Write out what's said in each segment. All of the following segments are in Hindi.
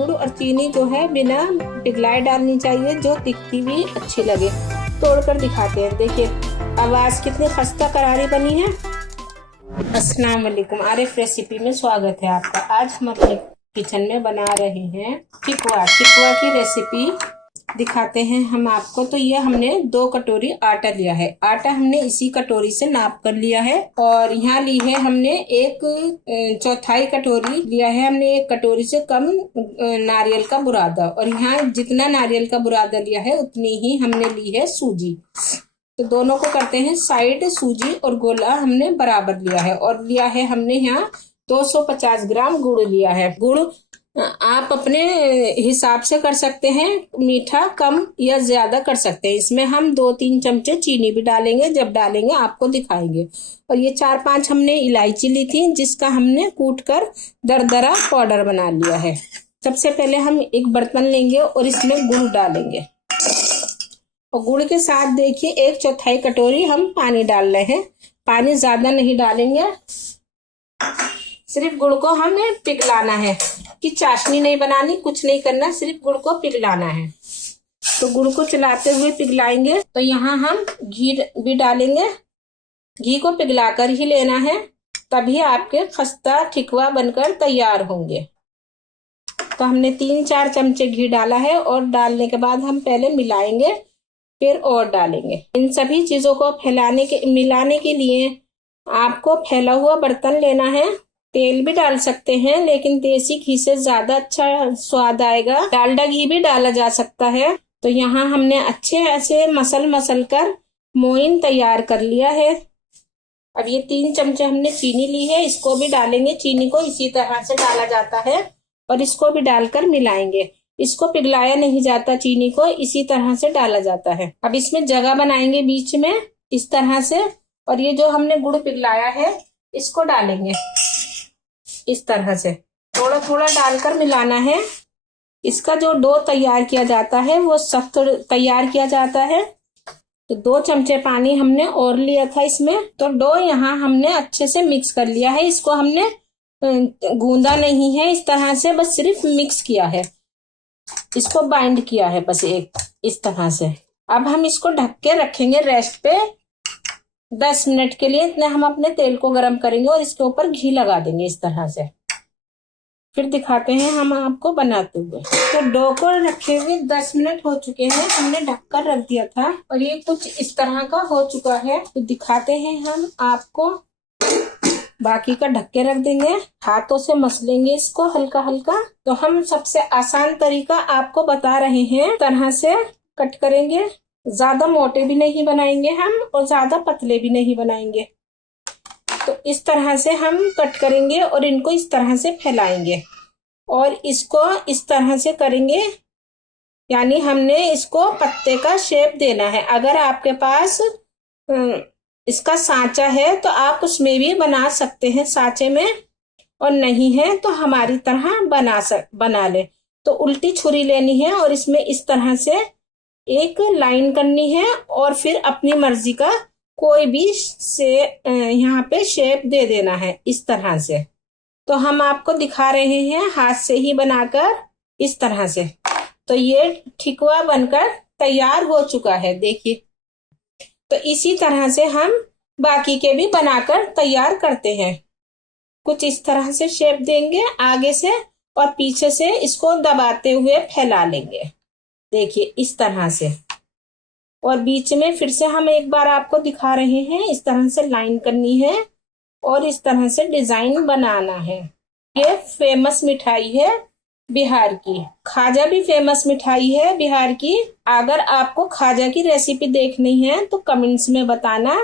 गुड़ और चीनी जो है बिना पिघलाए डालनी चाहिए, जो दिखती भी अच्छी लगे। तोड़कर दिखाते हैं, देखिए आवाज़ कितनी खस्ता करारी बनी है। अस्सलाम वालेकुम, आरिफ रेसिपी में स्वागत है आपका। आज हम अपने किचन में बना रहे हैं ठिकवा की रेसिपी दिखाते हैं हम आपको। तो ये हमने 2 कटोरी आटा लिया है। आटा हमने इसी कटोरी से नाप कर लिया है। और यहाँ ली है हमने 1/4 कटोरी लिया है हमने, 1 कटोरी से कम नारियल का बुरादा। और यहाँ जितना नारियल का बुरादा लिया है उतनी ही हमने ली है सूजी। तो दोनों को करते हैं साइड। सूजी और गोला हमने बराबर लिया है। और लिया है हमने यहाँ 250 ग्राम गुड़ लिया है। गुड़ आप अपने हिसाब से कर सकते हैं, मीठा कम या ज्यादा कर सकते हैं। इसमें हम 2-3 चमचे चीनी भी डालेंगे, जब डालेंगे आपको दिखाएंगे। और ये 4-5 हमने इलायची ली थी, जिसका हमने कूट कर दरदरा पाउडर बना लिया है। सबसे पहले हम एक बर्तन लेंगे और इसमें गुड़ डालेंगे। और गुड़ के साथ देखिए 1/4 कटोरी हम पानी डाल रहे हैं। पानी ज्यादा नहीं डालेंगे, सिर्फ गुड़ को हमें पिघलाना है, कि चाशनी नहीं बनानी, कुछ नहीं करना, सिर्फ गुड़ को पिघलाना है। तो गुड़ को चलाते हुए पिघलाएंगे। तो यहाँ हम घी भी डालेंगे। घी को पिघलाकर ही लेना है, तभी आपके खस्ता ठिकवा बनकर तैयार होंगे। तो हमने 3-4 चमचे घी डाला है। और डालने के बाद हम पहले मिलाएंगे, फिर और डालेंगे। इन सभी चीजों को मिलाने के लिए आपको फैला हुआ बर्तन लेना है। तेल भी डाल सकते हैं, लेकिन देसी घी से ज्यादा अच्छा स्वाद आएगा। डालडा घी भी डाला जा सकता है। तो यहाँ हमने अच्छे से मसल कर मोइन तैयार कर लिया है। अब ये 3 चमचे हमने चीनी ली है, इसको भी डालेंगे। चीनी को इसी तरह से डाला जाता है और इसको भी डालकर मिलाएंगे। इसको पिघलाया नहीं जाता, चीनी को इसी तरह से डाला जाता है। अब इसमें जगह बनाएंगे बीच में इस तरह से। और ये जो हमने गुड़ पिघलाया है इसको डालेंगे इस तरह से, थोड़ा थोड़ा डालकर मिलाना है। इसका जो डो तैयार किया जाता है वो सख्त तैयार किया जाता है। तो 2 चमचे पानी हमने और लिया था इसमें। तो डो यहाँ हमने अच्छे से मिक्स कर लिया है। इसको हमने गूंदा नहीं है, इस तरह से बस सिर्फ मिक्स किया है, इसको बाइंड किया है बस इस तरह से। अब हम इसको ढक के रखेंगे रेस्ट पे 10 मिनट के लिए। इतने हम अपने तेल को गरम करेंगे और इसके ऊपर घी लगा देंगे इस तरह से। फिर दिखाते हैं हम आपको बनाते हुए। तो डो को रखे हुए 10 मिनट हो चुके हैं, हमने ढककर रख दिया था और ये कुछ इस तरह का हो चुका है। तो दिखाते हैं हम आपको। बाकी का ढक के रख देंगे, हाथों से मसलेंगे इसको हल्का हल्का। तो हम सबसे आसान तरीका आपको बता रहे हैं, तरह से कट करेंगे। ज्यादा मोटे भी नहीं बनाएंगे हम और ज्यादा पतले भी नहीं बनाएंगे। तो इस तरह से हम कट करेंगे और इनको इस तरह से फैलाएंगे और इसको इस तरह से करेंगे, यानी हमने इसको पत्ते का शेप देना है। अगर आपके पास इसका सांचा है तो आप उसमें भी बना सकते हैं सांचे में, और नहीं है तो हमारी तरह बना ले। तो उल्टी छुरी लेनी है और इसमें इस तरह से एक लाइन करनी है और फिर अपनी मर्जी का कोई भी से यहाँ पे शेप दे देना है इस तरह से। तो हम आपको दिखा रहे हैं हाथ से ही बनाकर इस तरह से। तो ये ठिकवा बनकर तैयार हो चुका है, देखिए। तो इसी तरह से हम बाकी के भी बनाकर तैयार करते हैं। कुछ इस तरह से शेप देंगे आगे से और पीछे से इसको दबाते हुए फैला लेंगे, देखिए इस तरह से। और बीच में फिर से हम एक बार आपको दिखा रहे हैं, इस तरह से लाइन करनी है और इस तरह से डिजाइन बनाना है। ये फेमस मिठाई है बिहार की। खाजा भी फेमस मिठाई है बिहार की। अगर आपको खाजा की रेसिपी देखनी है तो कमेंट्स में बताना,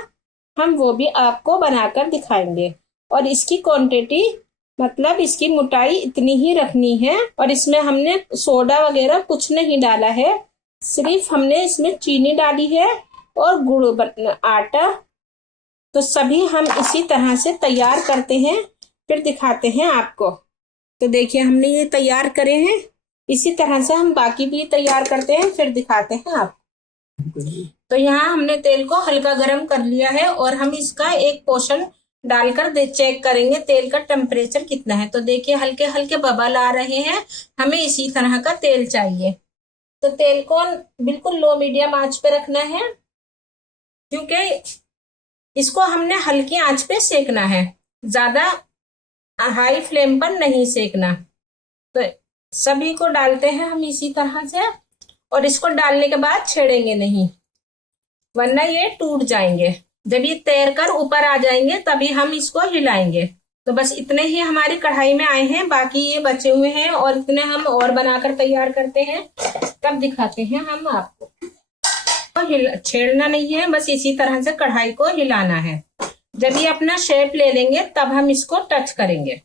हम वो भी आपको बनाकर दिखाएंगे। और इसकी क्वांटिटी मतलब इसकी मोटाई इतनी ही रखनी है। और इसमें हमने सोडा वगैरह कुछ नहीं डाला है, सिर्फ हमने इसमें चीनी डाली है और गुड़ आटा। तो सभी हम इसी तरह से तैयार करते हैं, फिर दिखाते हैं आपको। तो देखिए हमने ये तैयार करे हैं, इसी तरह से हम बाकी भी तैयार करते हैं, फिर दिखाते हैं आपको। तो यहाँ हमने तेल को हल्का गरम कर लिया है और हम इसका एक पोर्शन डालकर चेक करेंगे तेल का टेम्परेचर कितना है। तो देखिए हल्के हल्के बबल आ रहे हैं, हमें इसी तरह का तेल चाहिए। तो तेल को बिल्कुल लो मीडियम आंच पे रखना है, क्योंकि इसको हमने हल्की आंच पे सेकना है, ज्यादा हाई फ्लेम पर नहीं सेकना। तो सभी को डालते हैं हम इसी तरह से, और इसको डालने के बाद छेड़ेंगे नहीं, वरना ये टूट जाएंगे। जब ये तैर कर ऊपर आ जाएंगे तभी हम इसको हिलाएंगे। तो बस इतने ही हमारी कढ़ाई में आए हैं, बाकी ये बचे हुए हैं और इतने हम और बनाकर तैयार करते हैं, तब दिखाते हैं हम आपको। तो छेड़ना नहीं है, बस इसी तरह से कढ़ाई को हिलाना है। जब ये अपना शेप ले लेंगे तब हम इसको टच करेंगे।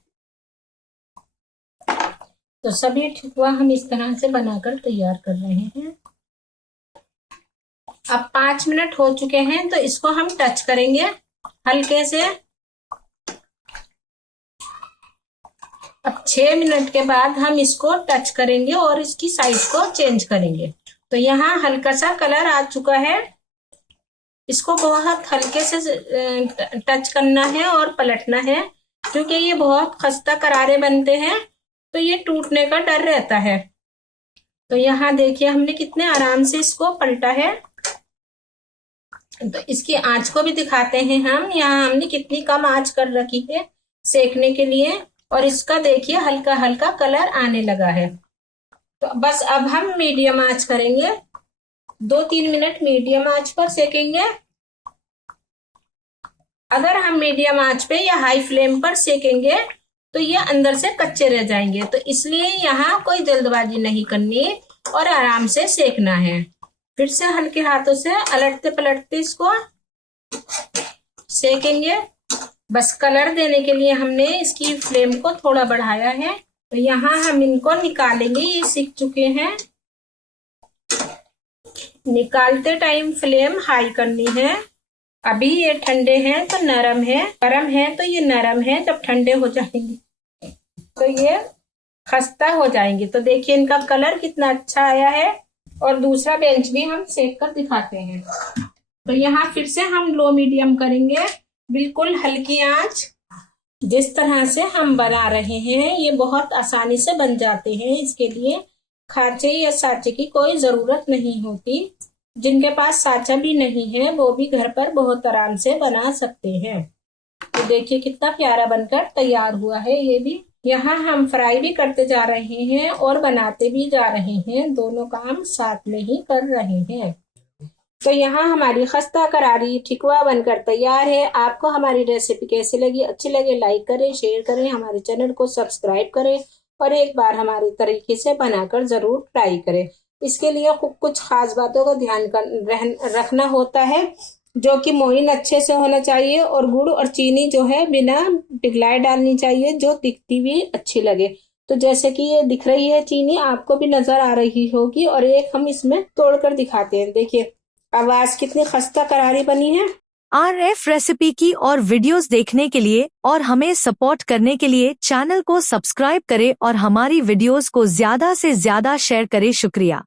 तो सभी ठेकुआ हम इस तरह से बनाकर तैयार कर रहे हैं। अब 5 मिनट हो चुके हैं, तो इसको हम टच करेंगे हल्के से। अब 6 मिनट के बाद हम इसको टच करेंगे और इसकी साइज को चेंज करेंगे। तो यहाँ हल्का सा कलर आ चुका है, इसको बहुत हल्के से टच करना है और पलटना है, क्योंकि ये बहुत खस्ता करारे बनते हैं तो ये टूटने का डर रहता है। तो यहाँ देखिए हमने कितने आराम से इसको पलटा है। तो इसकी आंच को भी दिखाते हैं हम, यहाँ हमने कितनी कम आंच कर रखी है सेकने के लिए, और इसका देखिए हल्का हल्का कलर आने लगा है। तो बस अब हम मीडियम आंच करेंगे, 2-3 मिनट मीडियम आंच पर सेकेंगे। अगर हम मीडियम आंच पे या हाई फ्लेम पर सेकेंगे तो ये अंदर से कच्चे रह जाएंगे। तो इसलिए यहाँ कोई जल्दबाजी नहीं करनी और आराम से सेकना है। फिर से हल्के हाथों से अलटते पलटते इसको सेकेंगे। बस कलर देने के लिए हमने इसकी फ्लेम को थोड़ा बढ़ाया है। तो यहाँ हम इनको निकालेंगे, ये सीख चुके हैं। निकालते टाइम फ्लेम हाई करनी है। अभी ये ठंडे हैं तो नरम है, गरम है तो ये नरम है, जब ठंडे हो जाएंगे तो ये खस्ता हो जाएंगे। तो देखिए इनका कलर कितना अच्छा आया है। और दूसरा बेंच भी हम सेक कर दिखाते हैं। तो यहाँ फिर से हम लो मीडियम करेंगे, बिल्कुल हल्की आंच। जिस तरह से हम बना रहे हैं ये बहुत आसानी से बन जाते हैं, इसके लिए खांचे या साँचे की कोई जरूरत नहीं होती। जिनके पास साँचा भी नहीं है वो भी घर पर बहुत आराम से बना सकते हैं। तो देखिए कितना प्यारा बनकर तैयार हुआ है। ये भी यहाँ हम फ्राई भी करते जा रहे हैं और बनाते भी जा रहे हैं, दोनों काम साथ में ही कर रहे हैं। तो यहाँ हमारी खस्ता करारी ठेकुआ बनकर तैयार है। आपको हमारी रेसिपी कैसी लगी? अच्छी लगे लाइक करें, शेयर करें, हमारे चैनल को सब्सक्राइब करें और एक बार हमारे तरीके से बनाकर जरूर ट्राई करें। इसके लिए कुछ खास बातों का ध्यान रखना होता है, जो कि मोइन अच्छे से होना चाहिए और गुड़ और चीनी जो है बिना पिघलाए डालनी चाहिए, जो दिखती भी अच्छी लगे। तो जैसे कि ये दिख रही है चीनी, आपको भी नजर आ रही होगी। और एक हम इसमें तोड़कर दिखाते हैं, देखिए आवाज कितनी खस्ता करारी बनी है। RF रेसिपी की और वीडियोस देखने के लिए और हमें सपोर्ट करने के लिए चैनल को सब्सक्राइब करें और हमारी वीडियोस को ज्यादा से ज्यादा शेयर करें। शुक्रिया।